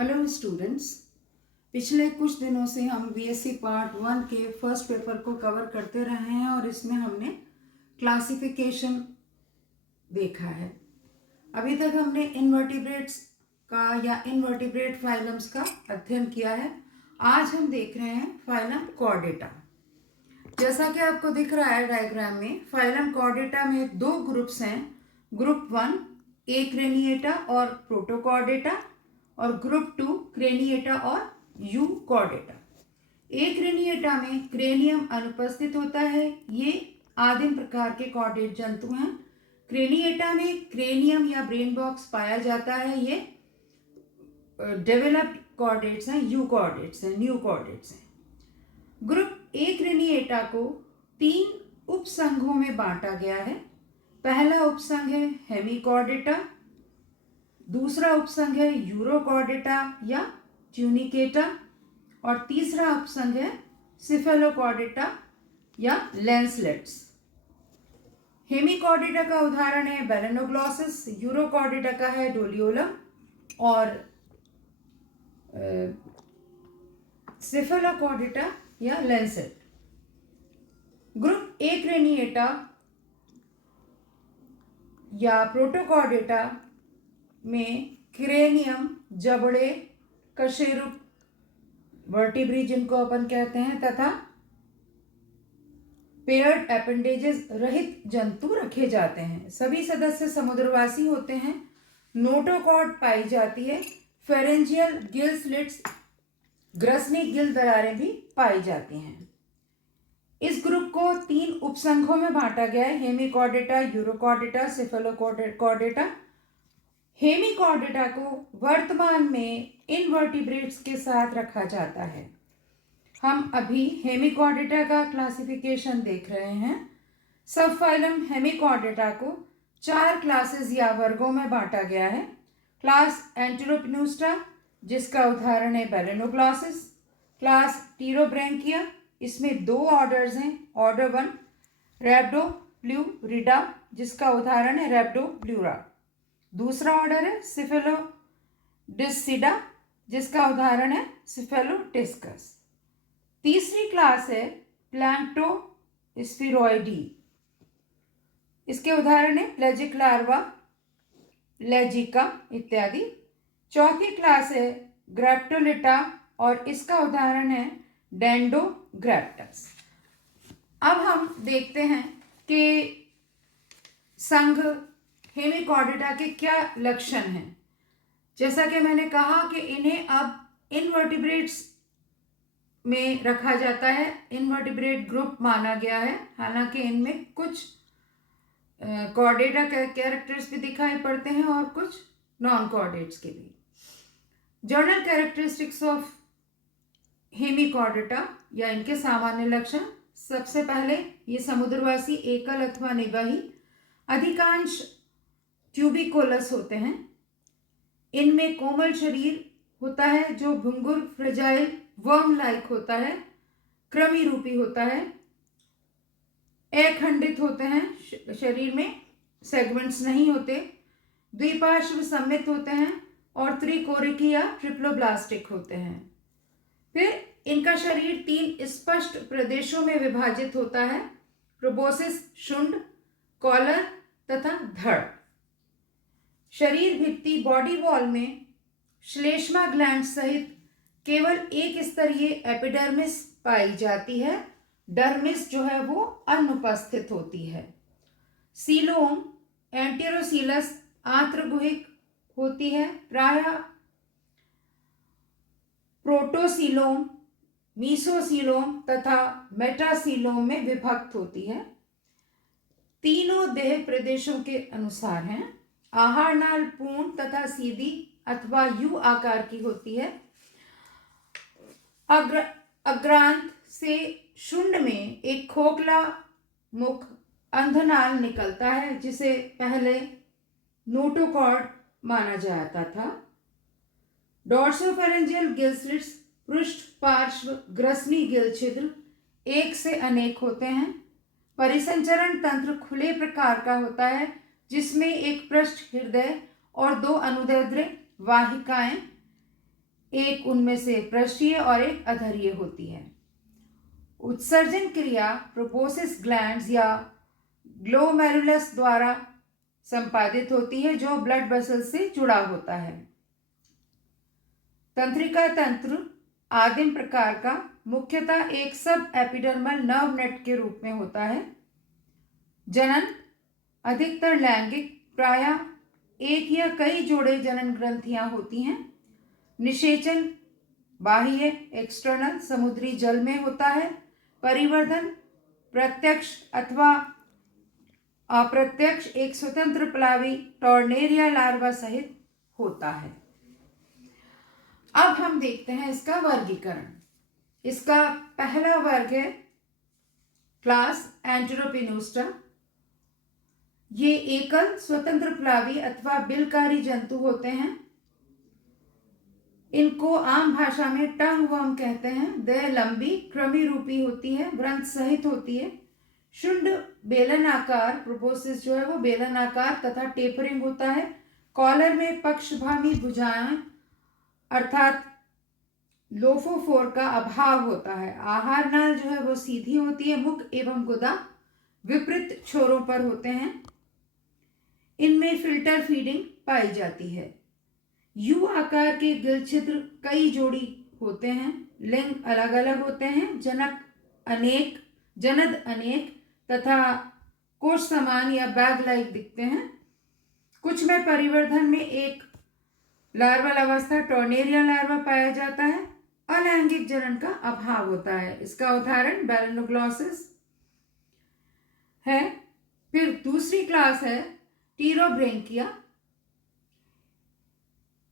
Hello students. पिछले कुछ दिनों से हम बीएससी पार्ट 1 के फर्स्ट पेपर को कवर करते रहे हैं और इसमें हमने क्लासिफिकेशन देखा है। अभी तक हमने इनवर्टिब्रेट्स का या इनवर्टिब्रेट फाइलम्स का अध्ययन किया है। आज हम देख रहे हैं फाइलम कॉर्डेटा। जैसा कि आपको दिख रहा है डायग्राम में, फाइलम कॉर्डेटा में दो ग्रुप्स हैं। ग्रुप 1 एक्रैनिएटा और प्रोटोकॉर्डेटा और ग्रुप 2 क्रेनिएटा और यूकॉर्डेटा। एक्रैनिएटा में क्रेनियम अनुपस्थित होता है। ये आदिम प्रकार के कॉर्डेट जंतु हैं। क्रेनिएटा में क्रेनियम या ब्रेन बॉक्स पाया जाता है। ये डेवलप्ड कॉर्डेट्स हैं, यूकॉर्डेट्स हैं, न्यू कॉर्डेट्स हैं। ग्रुप एक्रैनिएटा को 3 उपसंघों में बांटा गया है। पहला उपसंघ है हेमिकॉर्डेटा, दूसरा उपसंघ है यूरोकॉर्डेटा या ट्यूनिकेटा और तीसरा उपसंघ है सिफेलोकॉर्डेटा या लैंसलेट्स। हेमिकॉर्डेटा का उदाहरण है बेलेनोग्लॉसिस, यूरोकॉर्डेटा का है डोलियोलम और सिफेलोकॉर्डेटा या लैंसेट। ग्रुप एक्रैनिएटा या प्रोटोकॉर्डेटा में क्रेनियम, जबड़े, कशेरुक, वर्टिब्री जिनको अपन कहते हैं, तथा पेयर्ड एपेंडेजेस रहित जंतु रखे जाते हैं। सभी सदस्य समुद्रवासी होते हैं। नोटोकॉर्ड पाई जाती है। फेरेंजियल गिल स्लिट्स, ग्रसनी गिल दरारें भी पाई जाती हैं। इस ग्रुप को 3 उपसंघों में बांटा गया है, हेमिकॉर्डेटा, यूरोकॉर्डेटा, सिफेलोकॉर्डेटा। हेमिकॉर्डेटा को वर्तमान में इनवर्टिब्रेट्स के साथ रखा जाता है। हम अभी हेमिकॉर्डेटा का क्लासिफिकेशन देख रहे हैं। सब फाइलम हेमिकॉर्डेटा को 4 क्लासेस या वर्गों में बांटा गया है। क्लास एंटेरोपिन्यूस्टा, जिसका उदाहरण है बेलेनोग्लॉसिस। क्लास टीरोब्रैंकिया, इसमें 2 ऑर्डर्स हैं। ऑर्डर 1 रैप्डोप्लूरिडा, जिसका उदाहरण है रैप्डोप्लूरा। दूसरा ऑर्डर है सिफेलोडिस्सिडा, जिसका उदाहरण है सिफेलोडिस्कस। तीसरी क्लास है प्लैंक्टोस्फेरोइडी, इसके उदाहरण है प्लेजिक लार्वा, लेजिका इत्यादि। चौथी क्लास है ग्रैप्टोलिटा और इसका उदाहरण है डेंडोग्रैप्टस। अब हम देखते हैं कि संघ हेमिकॉर्डेटा के क्या लक्षण हैं। जैसा कि मैंने कहा कि इन्हें अब इनवर्टिब्रेट्स में रखा जाता है, इनवर्टिब्रेट ग्रुप माना गया है। हालांकि इनमें कुछ कॉर्डेटा के कैरेक्टर्स भी दिखाई पड़ते हैं और कुछ नॉन कॉर्डेट्स के भी। जर्नल कैरेक्टरिस्टिक्स ऑफ हेमिकॉर्डेटा या इनके सामान्य लक्षण। सबसे पहले ये समुद्रवासी, एकल अथवा निवाही, अधिकांश ट्यूबिकोलस होते हैं। इनमें कोमल शरीर होता है जो भंगुर, फ्रेजाइल, वर्म लाइक होता है, कृमि रूपी होता है, अखंडित होते हैं, शरीर में सेगमेंट्स नहीं होते, द्विपार्श्व सममित होते हैं और त्रिकोरिकी या ट्रिप्लोब्लास्टिक होते हैं। फिर इनका शरीर 3 स्पष्ट प्रदेशों में विभाजित होता है, प्रोबोसिस, शुंड, कॉलर तथा धड़। शरीर भित्ति, बॉडी वॉल में श्लेष्मा ग्लैंड सहित केवल एक स्तरीय एपिडर्मिस पाई जाती है। डर्मिस जो है वो अनुपस्थित होती है। सीलोम एंटेरोसीलस आंत्रगुहिक होती है। प्रायः प्रोटोसीलोम, मीसोसीलोम तथा मेटासीलोम में विभक्त होती है। तीनों देह प्रदेशों के अनुसार हैं। आहार नाल पूर्ण तथा सीधी अथवा यू आकार की होती है। अग्रांत से शुंड में एक खोखला मुख अंधनाल निकलता है, जिसे पहले नोटोकॉर्ड माना जाता था। डॉर्सोफेरेंजियल गिल स्लिट्स, पृष्ठ पार्श्व ग्रसनी गिल छिद्र एक से अनेक होते हैं। परिसंचरण तंत्र खुले प्रकार का होता है, जिसमें एक पृष्ठ हृदय और 2 अनुदैर्ध्य वाहिकाएं एक उनमें से पृष्ठीय और एक अधरीय होती है। उत्सर्जन क्रिया प्रोबोसिस ग्लैंड्स या ग्लोमेरुलस द्वारा संपादित होती है, जो ब्लड वेसल से जुड़ा होता है। तंत्रिका तंत्र आदिम प्रकार का मुख्यतः एक सब एपिडर्मल नर्व नेट के रूप में होता है। जनन अधिकतर लैंगिक, प्रायः एक या कई जोड़े जनन ग्रंथियां होती हैं। निषेचन बाह्य एक्सटर्नल समुद्री जल में होता है। परिवर्धन प्रत्यक्ष अथवा अप्रत्यक्ष एक स्वतंत्र प्लावी टॉर्नेरिया लार्वा सहित होता है। अब हम देखते हैं इसका वर्गीकरण। इसका पहला वर्ग है क्लास एंटेरोपिनोस्टा। ये एकल स्वतंत्र प्लावी अथवा बिलकारी जंतु होते हैं। इनको आम भाषा में टंग वर्म कहते हैं। देह लंबी क्रमी रूपी होती है, व्रंत सहित होती है। शुंड बेलनाकार, प्रोबोसिस जो है वो बेलनाकार तथा टेपरिंग होता है। कॉलर में पक्षभामी भुजाएं अर्थात लोफोफोर का अभाव होता है। आहार नाल जो है वो सीधी होती है। मुख एवं गुदा विपरीत छोरों पर होते हैं। इनमें फिल्टर फीडिंग पाई जाती है। यू आकार के गिल छिद्र कई जोड़ी होते हैं। लिंग अलग अलग होते हैं। जनद अनेक तथा कोश समान या बैग लाइक दिखते हैं। कुछ में परिवर्धन में एक लार्वल अवस्था टॉर्नेरिया लार्वा पाया जाता है। अलैंगिक जनन का अभाव होता है। इसका उदाहरण बैलेनोग्लॉसिस है। फिर दूसरी क्लास है टीरोब्रेंकिया।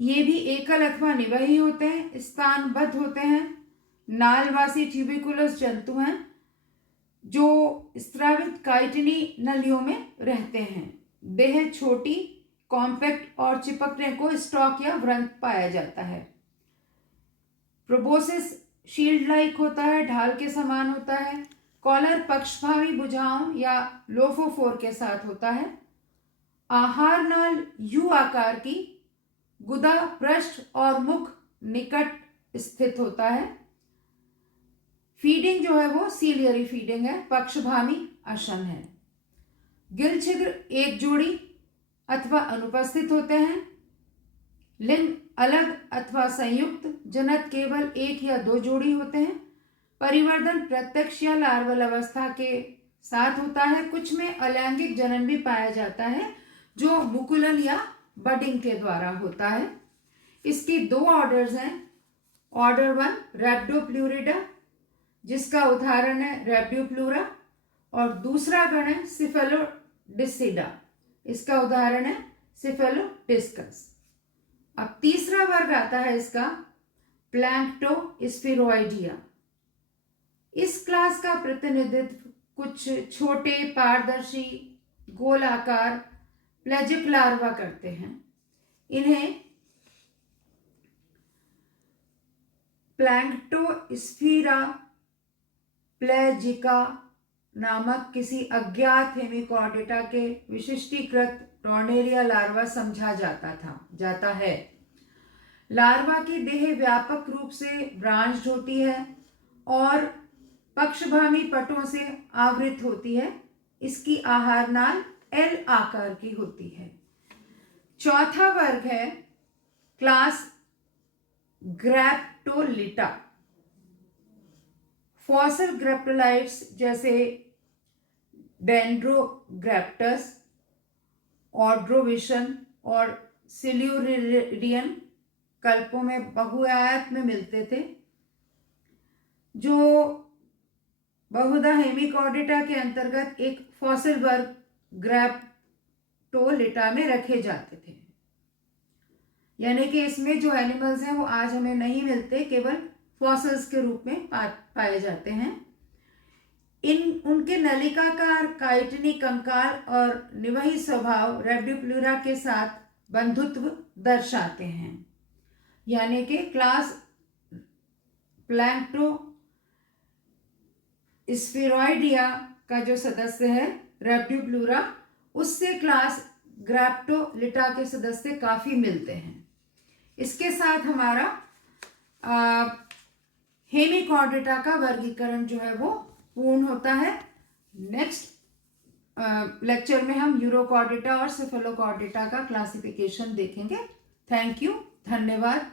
ये भी एकल अथवा निवही होते हैं, स्थानबद्ध होते हैं, नालवासी ट्यूबिकुलस जंतु हैं जो स्रावित काइटिनी नलियों में रहते हैं। देह छोटी, कॉम्पैक्ट और चिपकने को स्टॉक या व्रंत पाया जाता है। प्रोबोसिस शील्ड लाइक होता है, ढाल के समान होता है। कॉलर पक्षभावी भुजाओं या लोफोफोर के साथ होता है। आहार नाल यू आकार की, गुदा पृष्ठ और मुख निकट स्थित होता है। फीडिंग जो है वो सीलियरी फीडिंग है, पक्षभामी अशन है। गिल छिद्र एक जोड़ी अथवा अनुपस्थित होते हैं। लिंग अलग अथवा संयुक्त, जनक केवल एक या दो जोड़ी होते हैं। परिवर्धन प्रत्यक्ष या लार्वल अवस्था के साथ होता है। कुछ में अलैंगिक जनन भी पाया जाता है जो मुकुलन या बडिंग के द्वारा होता है। इसकी दो ऑर्डर्स हैं। ऑर्डर 1 रैप्डोप्लूरिडा, जिसका उदाहरण है रैप्डोप्लूरा, और दूसरा गण है सिफेलोडिस्सिडा, इसका उदाहरण है सिफेलोडिस्कस। अब तीसरा वर्ग आता है इसका प्लैंक्टोस्फेरोइडिया। इस क्लास का प्रतिनिधित्व कुछ छोटे पारदर्शी गोल आकार प्लेजिक लार्वा करते हैं। इन्हें प्लैंक्टोस्फीरा प्लेजिका नामक किसी अज्ञात हेमिकॉर्डेटा के विशिष्टीकृत टॉर्नेरिया लार्वा समझा जाता है। लार्वा की देह व्यापक रूप से ब्रांच्ड होती है और पक्षभामी पटों से आवृत होती है। इसकी आहार नाल एल आकार की होती है। चौथा वर्ग है क्लास ग्रैप्टोलिटा। फॉसिल ग्रैप्टोलाइट्स जैसे डेंड्रोग्रैप्टस, ऑर्ड्रोविशन और सिल्यूरिडियन कल्पों में बहुआयत में मिलते थे, जो बहुधा हेमिकॉर्डेटा के अंतर्गत एक फॉसिल वर्ग ग्रैप्टोलिटा में रखे जाते थे। यानी कि इसमें जो एनिमल्स हैं वो आज हमें नहीं मिलते, केवल फॉसिल्स के रूप में पाए जाते हैं। उनके नलिकाकार काइटिनी कंकाल और निवही स्वभाव रैप्डोप्लूरा के साथ बंधुत्व दर्शाते हैं। यानी कि क्लास प्लैंक्टोस्फेरोइडिया का जो सदस्य है रैप्डोप्लूरा, उससे क्लास ग्रैप्टोलिटा के सदस्य काफी मिलते हैं। इसके साथ हमारा हेमिकॉर्डेटा का वर्गीकरण जो है वो पूर्ण होता है। नेक्स्ट लेक्चर में हम यूरोकॉर्डेटा और सेफेलोकॉर्डेटा का क्लासिफिकेशन देखेंगे। थैंक यू, धन्यवाद।